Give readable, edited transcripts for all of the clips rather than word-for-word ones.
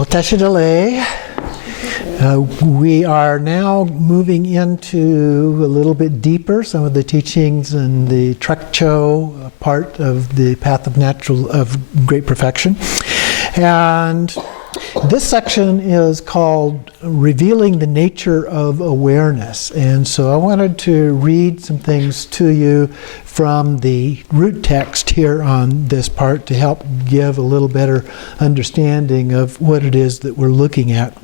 Well, Teshidale, we are now moving into a little bit deeper some of the teachings in the trekcho part of the path of great perfection. And this section is called Revealing the Nature of Awareness. And so I wanted to read some things to you from the root text here on this part to help give a little better understanding of what it is that we're looking at.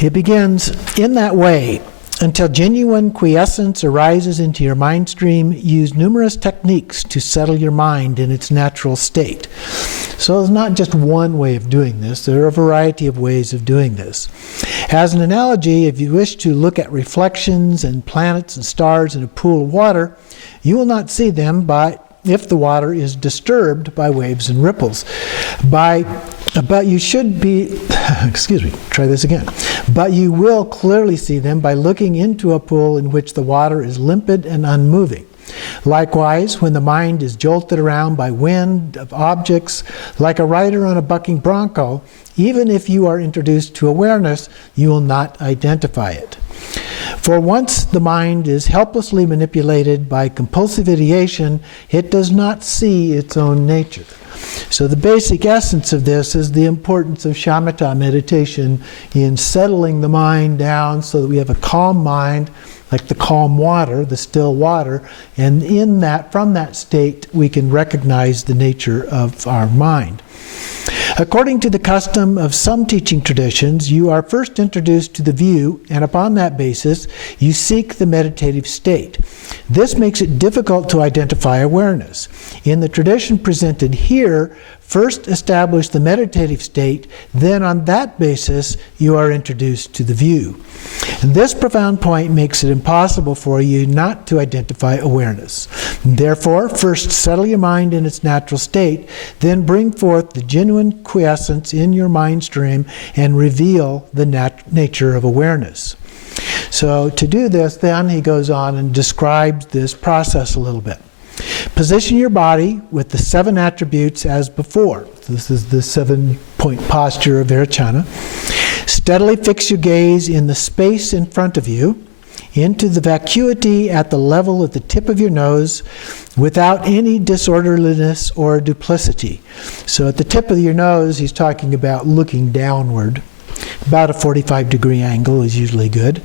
It begins, in that way, until genuine quiescence arises into your mind stream, use numerous techniques to settle your mind in its natural state. So there's not just one way of doing this. There are a variety of ways of doing this. As an analogy, if you wish to look at reflections and planets and stars in a pool of water, you will not see them if the water is disturbed by waves and ripples. But you should be, But you will clearly see them by looking into a pool in which the water is limpid and unmoving. Likewise, when the mind is jolted around by wind of objects, like a rider on a bucking bronco, even if you are introduced to awareness, you will not identify it. For once the mind is helplessly manipulated by compulsive ideation, it does not see its own nature. So the basic essence of this is the importance of shamatha meditation in settling the mind down so that we have a calm mind, like the calm water, the still water, and from that state we can recognize the nature of our mind. According to the custom of some teaching traditions, you are first introduced to the view, and upon that basis, you seek the meditative state. This makes it difficult to identify awareness. In the tradition presented here, first establish the meditative state, then on that basis, you are introduced to the view. And this profound point makes it impossible for you not to identify awareness. Therefore, first settle your mind in its natural state, then bring forth the genuine quiescence in your mind stream and reveal the nature of awareness. So to do this, then he goes on and describes this process a little bit. Position your body with the 7 attributes as before. This is the 7-point posture of Virachana. Steadily fix your gaze in the space in front of you, into the vacuity at the level of the tip of your nose, without any disorderliness or duplicity. So at the tip of your nose, he's talking about looking downward. About a 45-degree angle is usually good.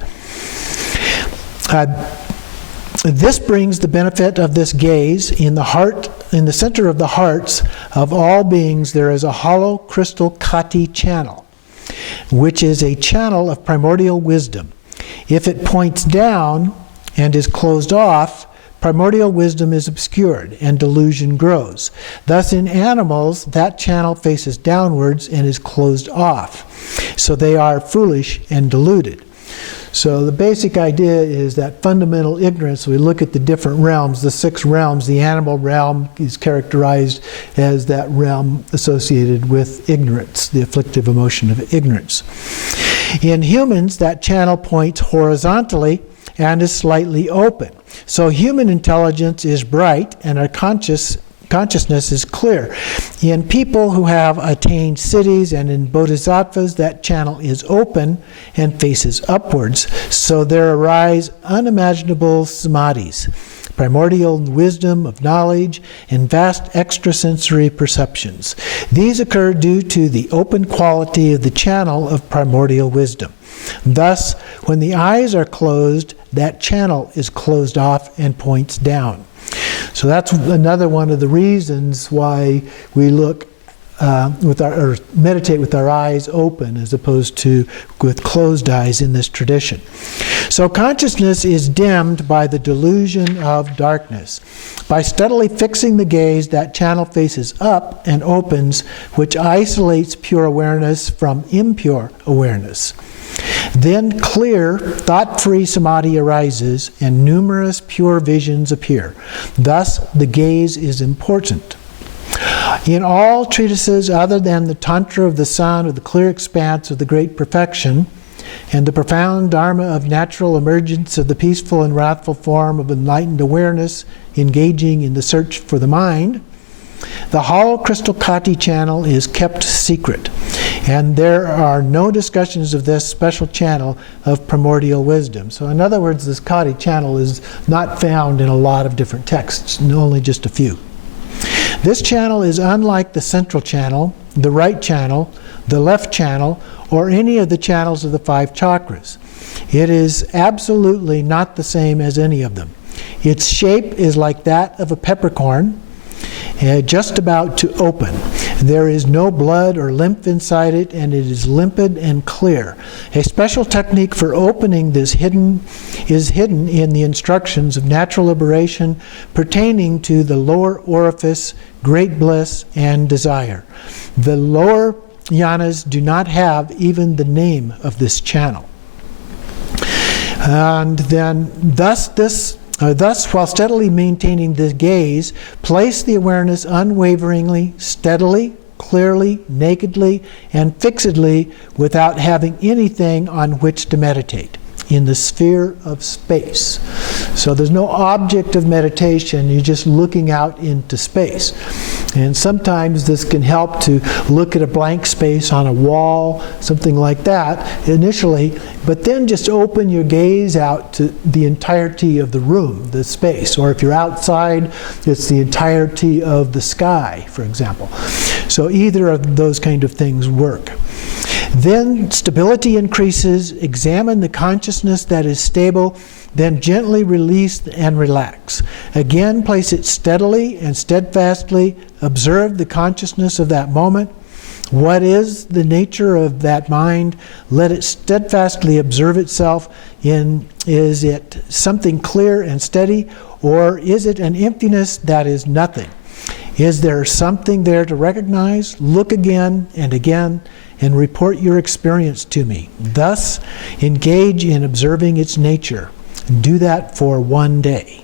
This brings the benefit of this gaze in the heart, in the center of the hearts of all beings. There is a hollow crystal kati channel, which is a channel of primordial wisdom. If it points down and is closed off, primordial wisdom is obscured and delusion grows. Thus in animals, that channel faces downwards and is closed off. So they are foolish and deluded. So the basic idea is that fundamental ignorance, we look at the different realms, the 6 realms. The animal realm is characterized as that realm associated with ignorance, the afflictive emotion of ignorance. In humans, that channel points horizontally and is slightly open. So human intelligence is bright and our consciousness is clear. In people who have attained siddhis and in bodhisattvas, that channel is open and faces upwards. So there arise unimaginable samadhis, primordial wisdom of knowledge, and vast extrasensory perceptions. These occur due to the open quality of the channel of primordial wisdom. Thus, when the eyes are closed, that channel is closed off and points down. So that's another one of the reasons why we look or meditate with our eyes open as opposed to with closed eyes in this tradition. So consciousness is dimmed by the delusion of darkness. By steadily fixing the gaze, that channel faces up and opens, which isolates pure awareness from impure awareness. Then clear, thought-free samadhi arises and numerous pure visions appear. Thus, the gaze is important. In all treatises other than the Tantra of the Sun or the clear expanse of the great perfection, and the profound dharma of natural emergence of the peaceful and wrathful form of enlightened awareness engaging in the search for the mind, The hollow crystal kati channel is kept secret, and there are no discussions of this special channel of primordial wisdom. So in other words, this kati channel is not found in a lot of different texts, only just a few. This channel is unlike the central channel, the right channel, the left channel, or any of the channels of the 5 chakras. It is absolutely not the same as any of them. Its shape is like that of a peppercorn, just about to open. There is no blood or lymph inside it, and it is limpid and clear. A special technique for opening this is hidden in the instructions of natural liberation pertaining to the lower orifice, great bliss, and desire. The lower yanas do not have even the name of this channel. And then thus, while steadily maintaining the gaze, place the awareness unwaveringly, steadily, clearly, nakedly, and fixedly without having anything on which to meditate, in the sphere of space. So there's no object of meditation, you're just looking out into space. And sometimes this can help to look at a blank space on a wall, something like that initially, but then just open your gaze out to the entirety of the room, the space. Or if you're outside, it's the entirety of the sky, for example. So either of those kind of things work. Then stability increases. Examine the consciousness that is stable, then gently release and relax. Again, place it steadily and steadfastly. Observe the consciousness of that moment. What is the nature of that mind? Let it steadfastly observe itself. Is it something clear and steady, or is it an emptiness that is nothing? Is there something there to recognize? Look again and again, and report your experience to me. Thus, engage in observing its nature. Do that for one day.